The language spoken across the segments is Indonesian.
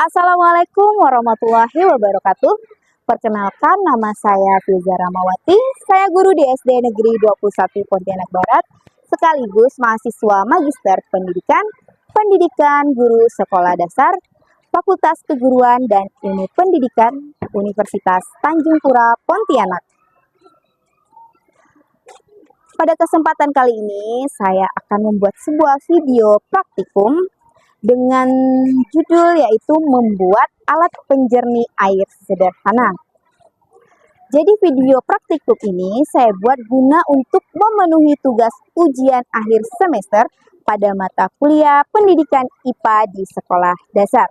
Assalamualaikum warahmatullahi wabarakatuh. Perkenalkan, nama saya Fiza Ramawati. Saya guru di SD Negeri 21 Pontianak Barat, sekaligus mahasiswa Magister Pendidikan Guru Sekolah Dasar, Fakultas Keguruan dan Ilmu Pendidikan, Universitas Tanjung Pura, Pontianak. Pada kesempatan kali ini, saya akan membuat sebuah video praktikum dengan judul yaitu membuat alat penjernih air sederhana. Jadi video praktikum ini saya buat guna untuk memenuhi tugas ujian akhir semester pada mata kuliah pendidikan IPA di sekolah dasar.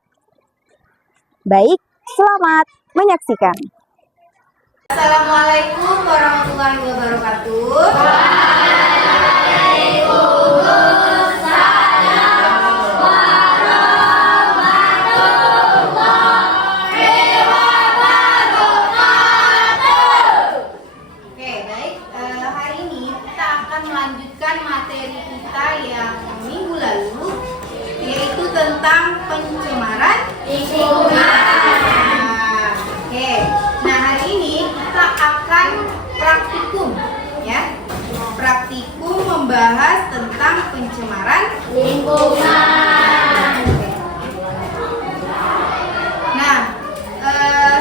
Baik, selamat menyaksikan. Assalamualaikum warahmatullahi wabarakatuh. Materi kita yang minggu lalu, yaitu tentang pencemaran lingkungan. Nah hari ini kita akan praktikum, ya. Praktikum membahas tentang pencemaran lingkungan. Nah,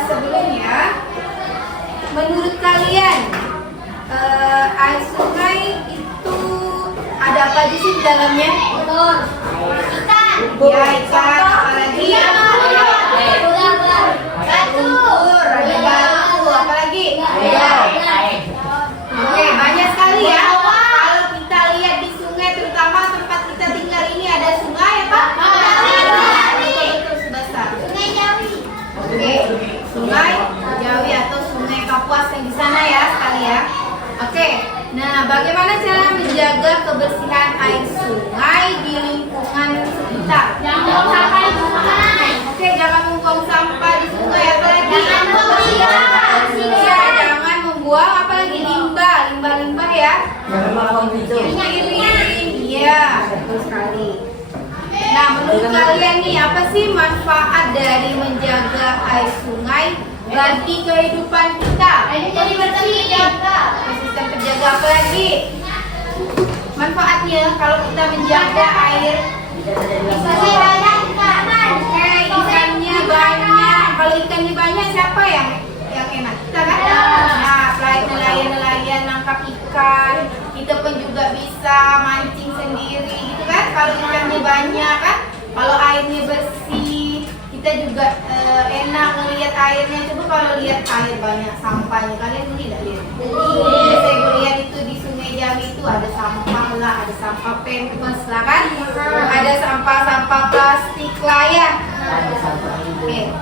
sebelumnya, menurut kalian air sungai ada apa di sini dalamnya? Ikan. Ya, ikan. Apalagi? Lumpur. Ada batu. Apalagi? Oke, banyak sekali ya. Kalau kita lihat di sungai, terutama tempat kita tinggal ini ada sungai apa? Betul, sebesar. Sungai Jawi. Oke, Sungai Jawi atau Sungai Kapuas yang di sana ya sekali ya. Oke. Nah, bagaimana cara menjaga kebersihan air sungai di lingkungan sekitar? Jangan buang sampah di sungai. Oke, jangan membuang sampah di sungai. Apalagi? Jangan membuang apalagi limbah ya. Jangan membuang piring. Iya, betul sekali. Nah, menurut kalian nih apa sih manfaat dari menjaga air sungai bagi kehidupan kita? Ini jadi bersih. Sistem terjaga apa lagi? Manfaatnya kalau kita menjaga air bisa banyak ikan. Oke, ikannya banyak. Kalau ikannya banyak siapa yang enak? Kita kan? Nah, nelayan nangkap ikan. Kita pun juga bisa mancing sendiri gitu kan? Kalau ikannya banyak kan? Kalau airnya bersih, kita juga enak melihat airnya. Coba kalau lihat air banyak sampahnya, kalian beli tidak lihat? Saya lihat itu di Sungai Jawi itu ada sampah lah, ada sampah pampers lah kan, ada sampah plastik lah ya. Oke.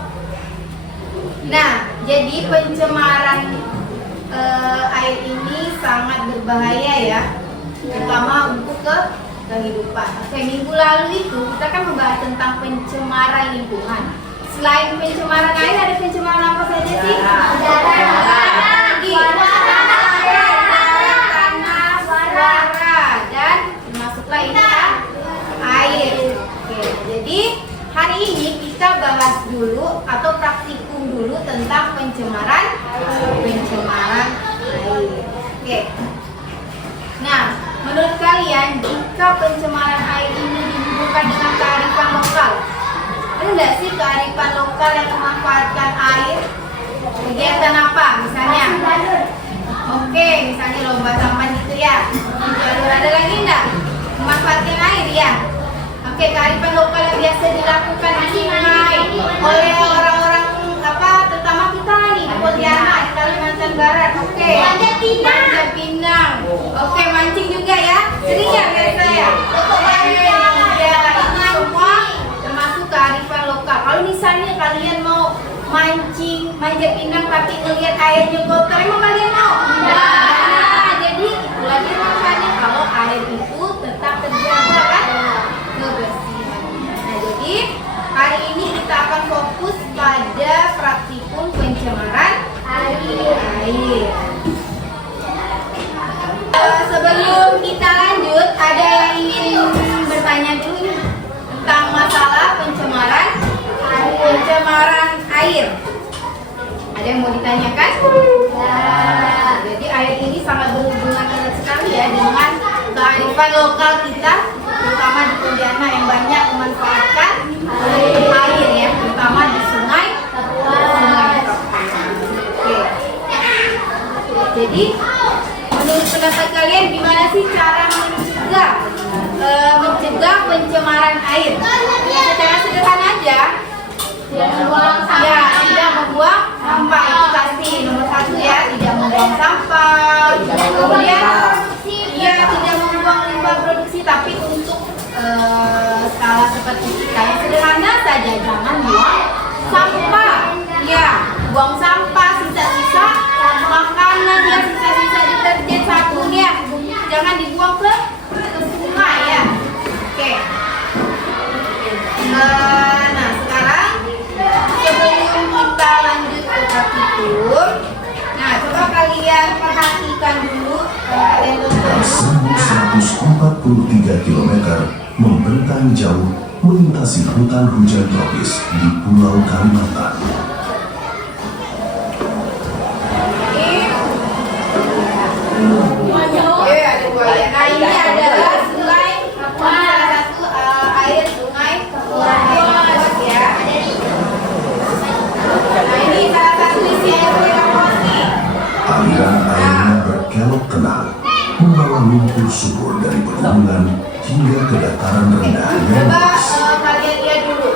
Nah, jadi pencemaran air ini sangat berbahaya ya, terutama untuk kehidupan. Oke, minggu lalu itu kita kan membahas tentang pencemaran lingkungan. Selain pencemaran air, ada pencemaran apa saja sih? Tanah, suara, dan termasuklah ini air. Oke, jadi hari ini kita bahas dulu atau praktikum dulu tentang pencemaran air. Oke. Nah, menurut kalian, jika pencemaran air ini dihubungkan dengan kearifan lokal, ada nggak sih kearifan lokal yang memanfaatkan air? Kegiatan apa misalnya? Oke, misalnya lomba sampah gitu ya. Lalu ada lagi nggak? Memanfaatkan air ya? Oke, kearifan lokal yang biasa dilakukan di sungai oleh orang-orang terutama kita nih di Pontianak, di Kalimantan Barat. Oke. Manjat pinang. Oke, mancing juga ya. Sering ya biasa ya. Ini semua termasuk kearifan lokal. Kalau misalnya kalian mau manjat pinang tapi ngelihat airnya kotor, emang kalian mau? Nah, jadi itulah dia makanya kalau air itu tetap terjaga kan kebersihan. Nah, jadi hari ini kita akan fokus pada praktikum pencemaran air. Sebelum kita lanjut, ada yang ingin bertanya dulu tentang masalah pencemaran air. ditanyakan? Jadi air ini sangat berhubungan erat sekali ya dengan kearifan lokal kita, terutama di Pontianak yang banyak memanfaatkan air ya, terutama di sungai. Oke. Jadi menurut pendapat kalian gimana sih cara mencegah pencemaran air? Ya, secara sederhana aja. Ya, tidak membuang sampah itu pasti nomor satu ya, tidak membuang sampah. Kemudian, ya tidak membuang limbah produksi, tapi untuk skala seperti kita yang sederhana saja, jangan buang sampah. Ya, buang sampah, sisa-sisa makanan ya, sisa-sisa deterjen, sabun ya, jangan dibuang ke sungai ya. Oke. Nah sekarang sebelum kita lanjut ke praktikum, nah coba kalian perhatikan dulu, kalian tonton. 143 km membentang jauh melintasi hutan hujan tropis di Pulau Kalimantan. Ada buaya. Nah ini adalah sungai, salah satu air sungai Kapuas ya. Nah ini salah satu isi air evakuasi. Aliran airnya berkelok tenang, membawa lumpur subur dari pegunungan hingga ke dataran rendah yang Coba luas. kalian lihat dulu,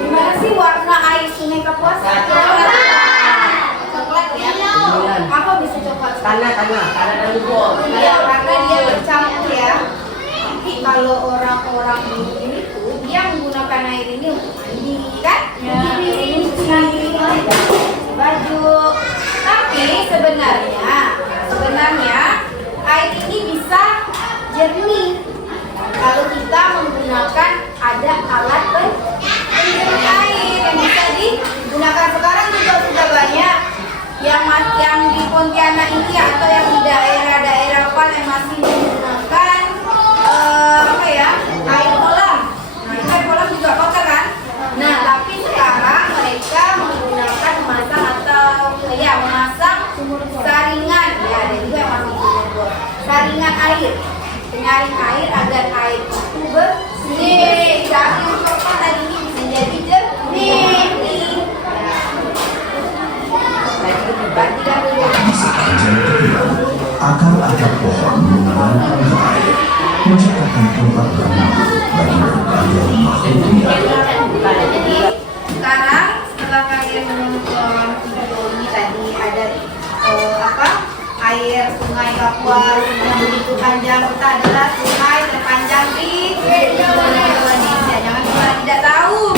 gimana sih warna air sungai Kapuas? Coklat ya? Apa bisa coklat? Tanah dan lumpur. Iya, karena dia bercampur ya. Tapi kalau orang-orang dulu ini tuh dia menggunakan air ini untuk mandi kan? Ini cuci baju. Tapi sebenarnya air ini bisa jernih kalau kita menggunakan ada alat penjernih air yang bisa digunakan. Sekarang juga sudah banyak yang di Pontianak ini atau yang di daerah-daerah yang masih menggunakan air kolam. Nah itu air kolam juga kotor kan? Nah tapi sekarang mereka menggunakan memasang saringan ya, ada juga yang masih menggunakan saringan air, penyaring air agar air itu bersih. Jadi untuk tadi ini bisa jadi jernih. Di sepanjang tepian, akar-akar pohon mengenalkan ke air, menciptakan tempat berlindung bagi berbagai makhluk hidup. Jadi sekarang setelah kalian menonton video ini tadi ada air sungai Kapuas yang begitu panjang, kita adalah sungai terpanjang di Indonesia. Jangan cuma tidak tahu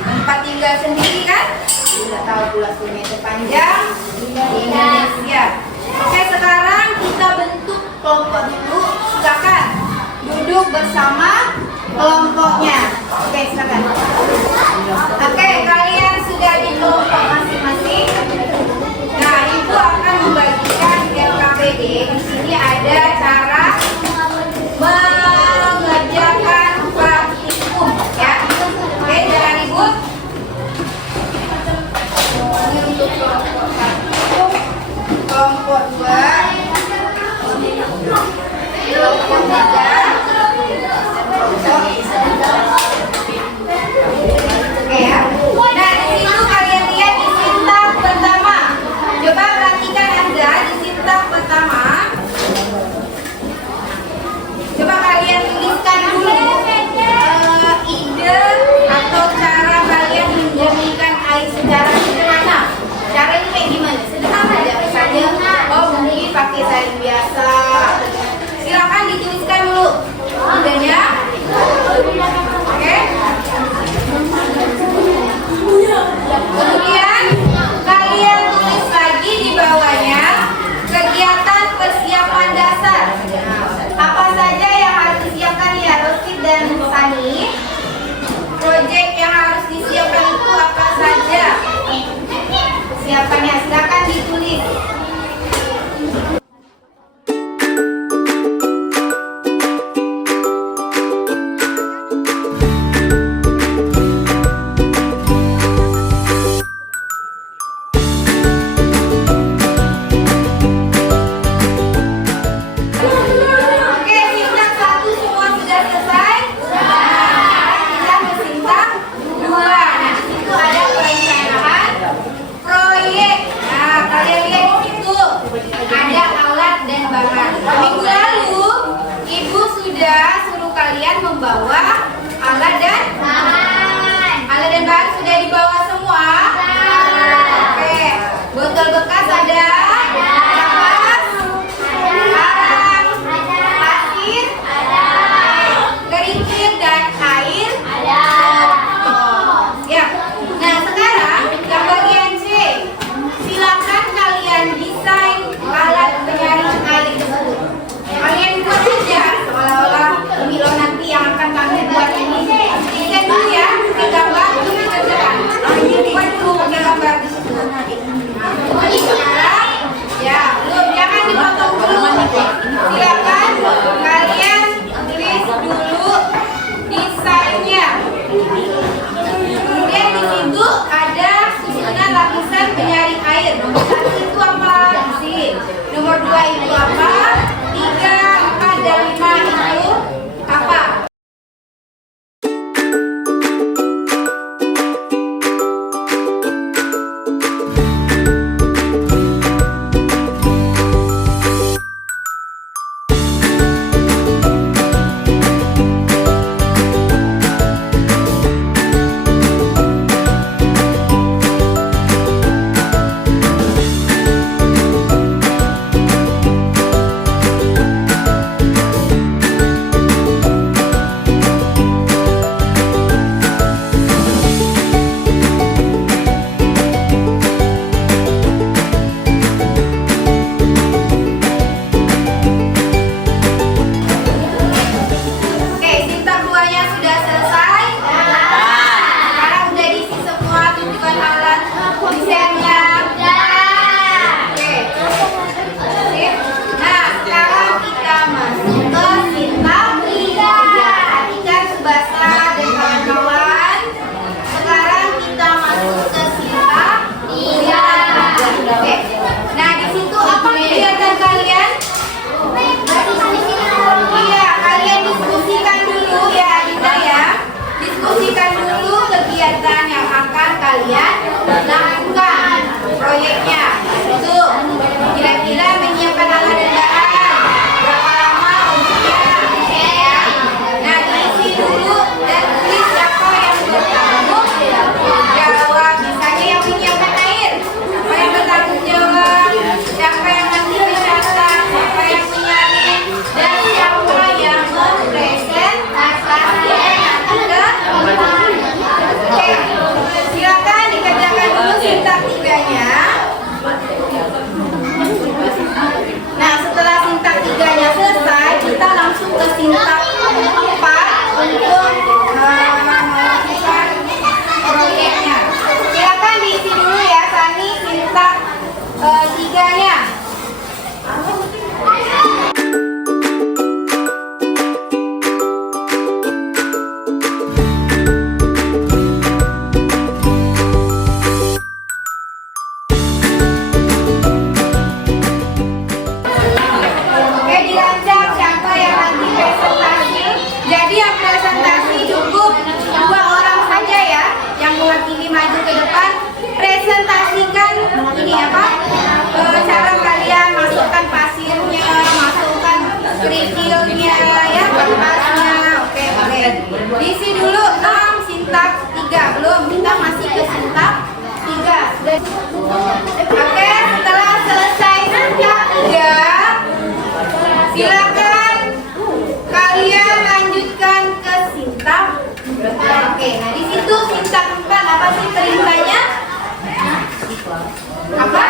tempat tinggal sendiri kan, tidak tahu pula sungai terpanjang di Indonesia. Oke, sekarang kita bentuk kelompok dulu. Silakan duduk bersama kelompoknya. Oke, silakan. Oke, kalian sudah di kelompok masing-masing. Nah, ibu akan membagikan LKPD. Di sini ada cara mengerjakan praktikum, ya. Oke, jangan ibu. Ini untuk kelompok 1, kelompok 2, kelompok 3. Oke ya. Nah di situ kalian lihat di sintang pertama. Coba perhatikan Anda di sintang pertama. Coba kalian tuliskan dulu ide atau cara kalian menjernihkan air secara sederhana. Caranya kayak gimana? Sederhana aja. Misalnya, mungkin pakai saring biasa. Silakan dituliskan dulu. suruh kalian membawa alat dan bahan sudah dibawa semua. Oke, botol bekas ada, kapas, arang, pasir, kerikil dan air. Ya. Nah sekarang yang bagian C, silakan kalian desain alat penyaring air tersebut. Kalian buat saja seolah-olah ini loh nanti yang akan kami buat ini. Desain dulu ya, pakai gambar dulu dikerjakan. Buat dulu pakai gambar di situ. Sekarang, ya belum, jangan dipotong dulu. Silakan kalian tulis dulu desainnya. Kemudian di situ ada susunan lapisan penyaring air. Nomor 1 itu apa? Mesin. Nomor 2 itu apa? 3, 4, dan 5 itu apa? Oke, sintak 2-nya sudah selesai. Sekarang udah diisi semua tunjukkan alat desainnya. Oke. Sip. Nah, sekarang kita masuk ke sintak 3. Perhatikan Subasa dan kawan-kawan. Sekarang kita masuk ke sintak 3. Oke. Nah, di situ apa kegiatan kalian? Iya, kalian diskusikan dulu ya Adinda ya. Diskusikan dulu kegiatan yang akan kalian lakukan, proyeknya. Itu kira-kira menyiapkan alat dan bahan, berapa lama waktunya, ya. Nah, diisi dulu dan tulis siapa yang bertanggung jawab. Misalnya yang menyiapkan air, siapa yang bertanggung jawab, siapa yang nanti mencatat, siapa yang menyaring, dan siapa yang mempresentasikan nanti ke. Oke, silakan dikerjakan dulu sintak 3-nya. Nah, setelah sintak 3-nya selesai, kita langsung ke sintak 4 untuk melakukan proyeknya. Silakan diisi dulu ya, Sani, sintak 3-nya. Oke, dirancang siapa yang nanti presentasi. Jadi yang presentasi cukup 2 orang saja ya, yang mewakili maju ke depan. Presentasikan ini apa? Cara kalian masukkan pasirnya, masukkan kerikilnya, ya, kertasnya. Oke, boleh. Diisi dulu 6 sintak 3. Belum, kita masih ke sintak 3. Oke, setelah selesai sintak 3, silakan kalian lanjutkan ke sintak. Oke, nah di situ sintak 4 apa sih perintahnya? Apa?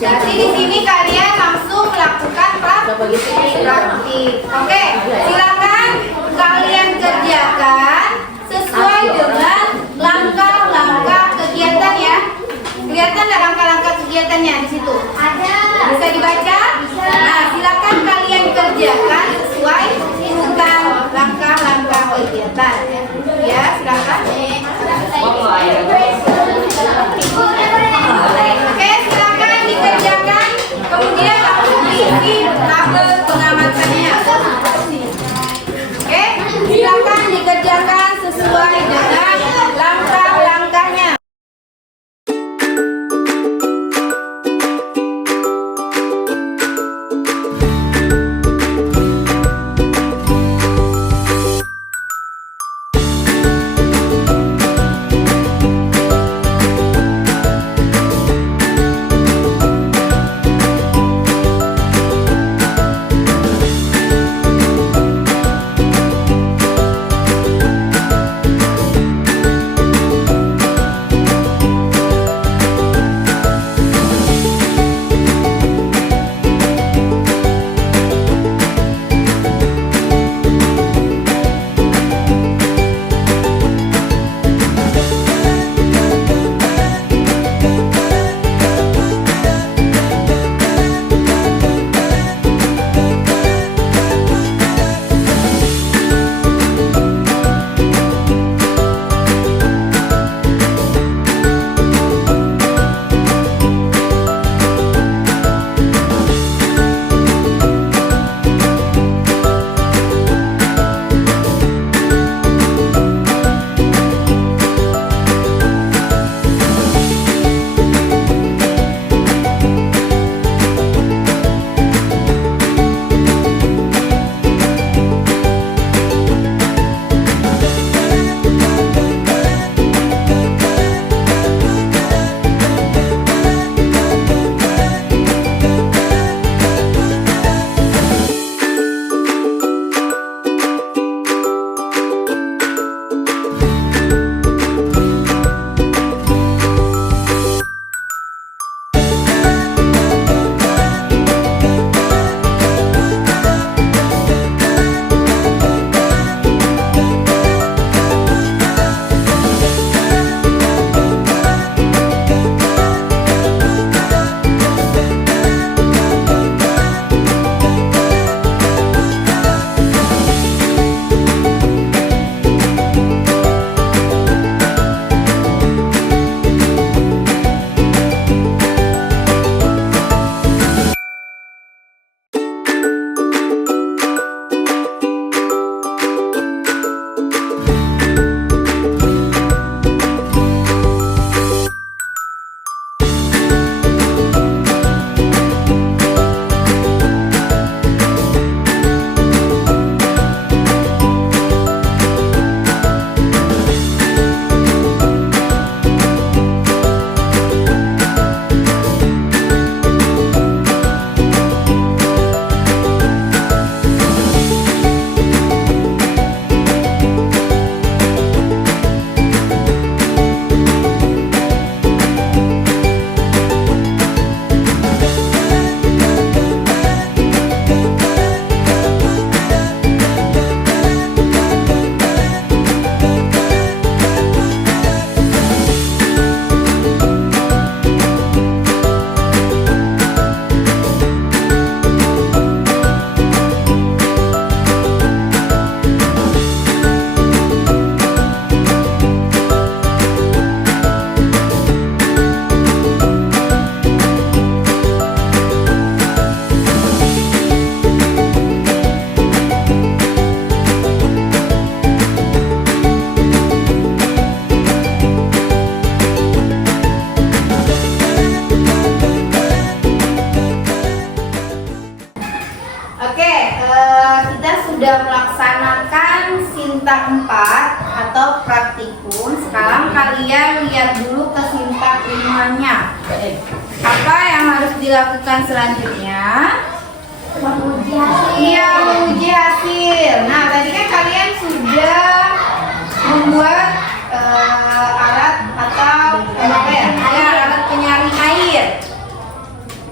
Jadi di sini kalian langsung melakukan praktik. Oke, silakan kalian kerjakan sesuai dengan langkah-langkah kegiatan ya. Kelihatan nggak langkah-langkah kegiatannya di situ? Ada. Bisa dibaca? Nah, silakan kalian kerjakan sesuai urutan langkah-langkah kegiatan. Ya, silakan. Oke, silakan dikerjakan. Kemudian langsung diisi tabel pengamatannya. Oke, kita sudah melaksanakan Sintak 4 atau praktikum. Sekarang kalian lihat dulu ke Sintak 5-nya. Apa yang harus dilakukan selanjutnya? Menguji hasil. Iya, menguji hasil. Nah, tadi kan kalian sudah membuat alat atau apa ya? Ya, alat penyaring air.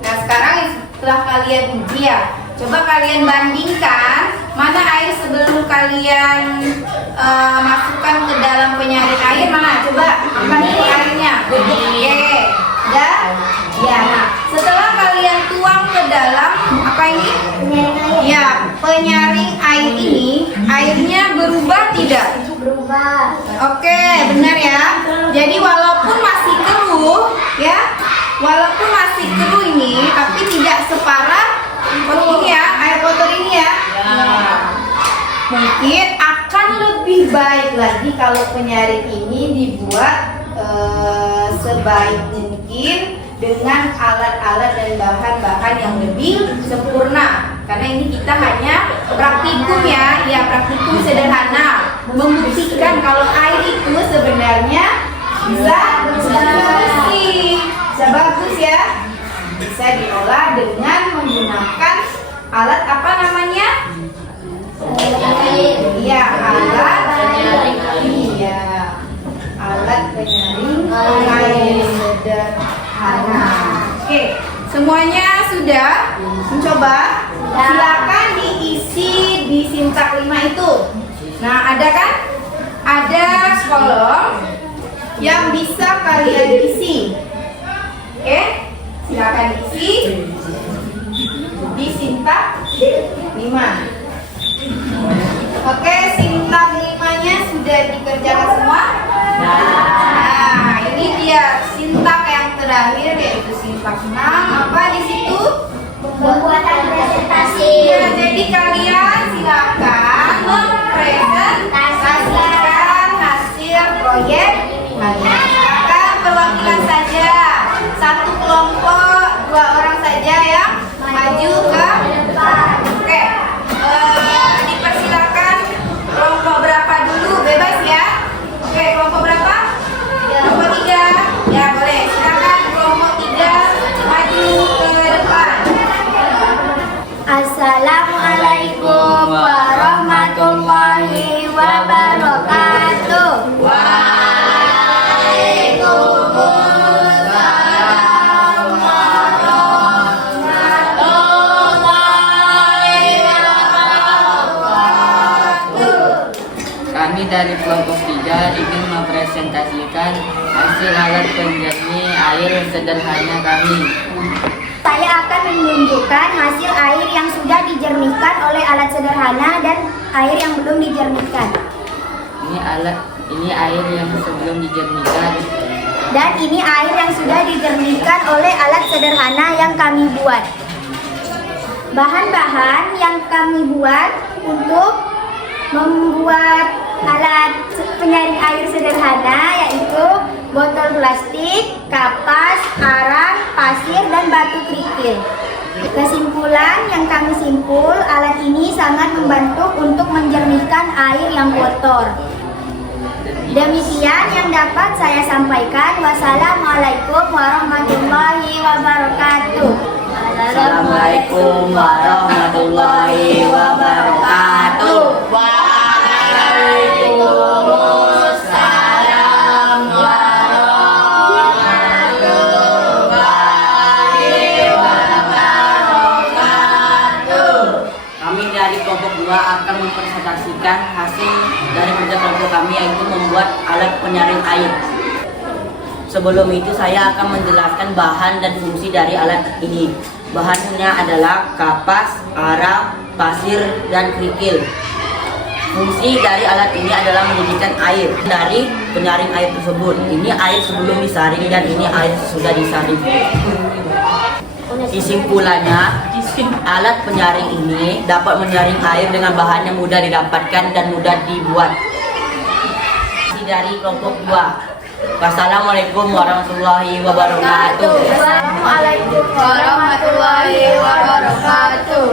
Nah, sekarang setelah kalian uji ya, coba kalian bandingkan mana air sebelum kalian masukkan ke dalam penyaring air, mana? Coba makan dulu airnya. Oke, udah? Ya, nah setelah kalian tuang ke dalam apa ini? Penyaring air. Ya, penyaring air ini airnya berubah tidak? Berubah. Oke, benar ya. Jadi walaupun masih keruh, ya, walaupun masih keruh ini, tapi tidak separah ini ya, air kotor ini ya. Mungkin akan lebih baik lagi kalau penyaring ini dibuat sebaik mungkin dengan alat-alat dan bahan-bahan yang lebih sempurna. Karena ini kita hanya praktikum ya, praktikum sederhana, membuktikan kalau air itu sebenarnya bisa bersih, bisa bagus ya, bisa diolah dengan menggunakan alat apa namanya? Iya, alat penyaring. Iya, alat penyaring air sederhana. Oke, semuanya sudah mencoba? Silakan diisi di Sintak 5 itu. Nah, ada kan? Ada kolom yang bisa kalian isi. Oke, silakan isi di Sintak 5. Oke, Sintak 5-nya sudah dikerjakan semua? Nah, ini dia Sintak yang terakhir, yaitu Sintak 6. Apa di situ? Pembuatan presentasi. Ya, jadi kalian silakan mempresentasikan hasil proyek kalian. Silakan perwakilan saja, satu kelompok 2 orang saja yang maju ke depan. Oke, dipersilakan kelompok berapa dulu, bebas ya. Oke, kelompok berapa? Kelompok 3. Ya boleh, silakan kelompok 3 maju ke depan. Assalamualaikum warahmatullahi wabarakatuh. Waalaikumsalam warahmatullahi wabarakatuh. Kami dari kelompok 3 ingin mempresentasikan hasil alat penjernih air sederhana kami. Saya akan menunjukkan hasil air yang sudah dijernihkan oleh alat sederhana dan air yang belum dijernihkan. Ini air yang sebelum dijernihkan. Dan ini air yang sudah dijernihkan oleh alat sederhana yang kami buat. Bahan-bahan yang kami buat untuk membuat alat penyaring air sederhana yaitu botol plastik, kapas, arang, pasir, dan batu kerikil. Kesimpulan yang kami simpul, alat ini sangat membantu untuk menjernihkan air yang kotor. Demikian yang dapat saya sampaikan. Wassalamualaikum warahmatullahi wabarakatuh. Assalamualaikum warahmatullahi wabarakatuh. Waalaikumsalam warahmatullahi wabarakatuh. Kami dari kelompok 2 akan mempresentasikan hasil dari kerja kelompok kami, yaitu membuat alat penyaring air. Sebelum itu saya akan menjelaskan bahan dan fungsi dari alat ini. Bahannya adalah kapas, arang, pasir, dan kerikil. Fungsi dari alat ini adalah mendidihkan air dari penyaring air tersebut. Ini air sebelum disaring dan ini air sesudah disaring. Kesimpulannya, alat penyaring ini dapat menyaring air dengan bahan yang mudah didapatkan dan mudah dibuat. Dari kelompok 2. Wassalamualaikum warahmatullahi wabarakatuh. Assalamualaikum warahmatullahi wabarakatuh.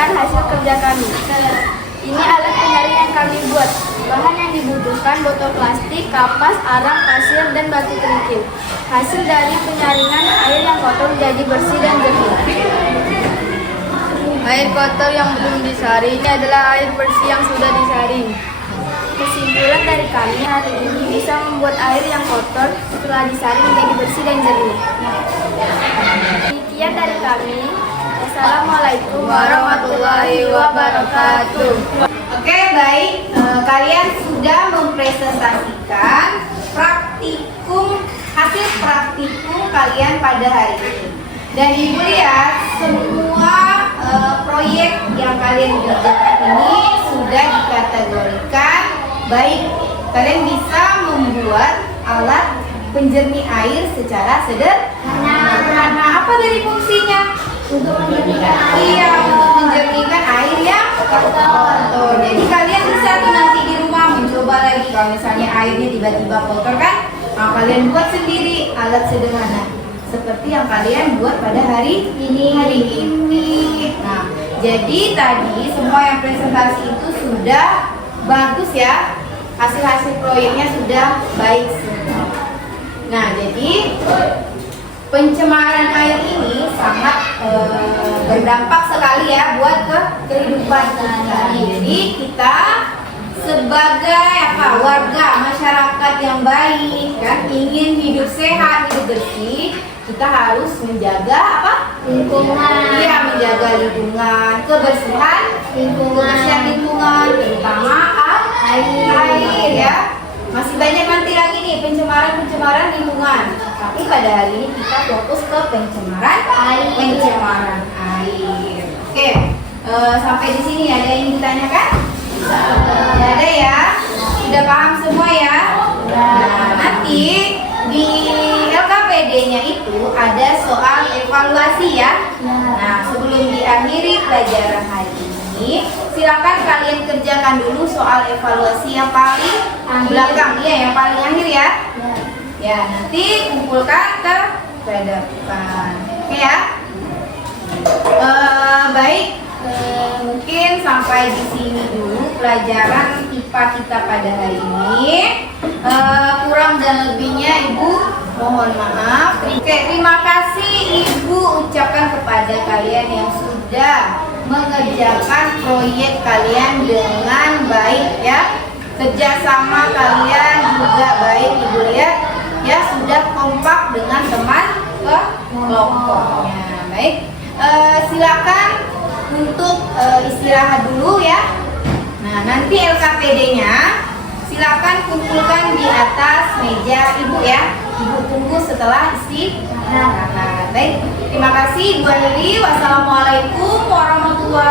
memperlihatkan hasil kerja kami. Ini alat penyaring yang kami buat. Bahan yang dibutuhkan botol plastik, kapas, arang, pasir, dan batu kerikil. Hasil dari penyaringan air yang kotor menjadi bersih dan jernih. Air kotor yang belum disaring ini adalah air bersih yang sudah disaring. Kesimpulan dari kami hari ini bisa membuat air yang kotor setelah disaring menjadi bersih dan jernih. Demikian dari kami. Assalamualaikum warahmatullahi wabarakatuh. Oke, baik. Kalian sudah mempresentasikan hasil praktikum kalian pada hari ini. Dan Ibu lihat semua proyek yang kalian kerjakan ini sudah dikategorikan baik. Kalian bisa membuat alat penjernih air secara sederhana. Apa dari fungsinya? Untuk menjernihkan air. Iya, untuk menjernihkan air yang kotor. Jadi kalian bisa tuh nanti di rumah mencoba lagi kalau misalnya airnya tiba-tiba kotor kan, nah, kalian buat sendiri alat sederhana seperti yang kalian buat pada hari ini. Nah, jadi tadi semua yang presentasi itu sudah bagus ya, hasil-hasil proyeknya sudah baik semua. Nah, jadi pencemaran air ini sangat berdampak sekali ya buat kehidupan kita. Jadi kita sebagai warga masyarakat yang baik kan, ingin hidup sehat, hidup bersih, kita harus menjaga lingkungan. Iya, menjaga lingkungan, kebersihan lingkungan, terutama air ya. Masih banyak nanti lagi nih pencemaran lingkungan. Tapi pada hari ini kita fokus ke pencemaran air. Oke, sampai di sini ada yang ditanyakan? Tidak ada ya? Sudah paham semua ya? Nah, nanti di LKPD-nya itu ada soal evaluasi ya. Nah, sebelum diakhiri pelajaran hari ini, silakan kalian kerjakan dulu soal evaluasi yang paling belakang, yang paling akhir ya. Ya, nanti kumpulkan ke depan. Oke ya. Baik, mungkin sampai di sini dulu pelajaran IPA kita pada hari ini. Kurang dan lebihnya Ibu mohon maaf. Oke, terima kasih Ibu ucapkan kepada kalian yang sudah mengerjakan proyek kalian dengan baik ya. Kerjasama kalian juga baik, Ibu lihat ya, sudah kompak dengan teman kelompoknya. Baik, silakan untuk istirahat dulu ya. Nah, nanti LKPD-nya silakan kumpulkan di atas meja Ibu ya. Ibu tunggu setelah istirahat. Baik, terima kasih Bu Lili. Wassalamualaikum warahmatullahi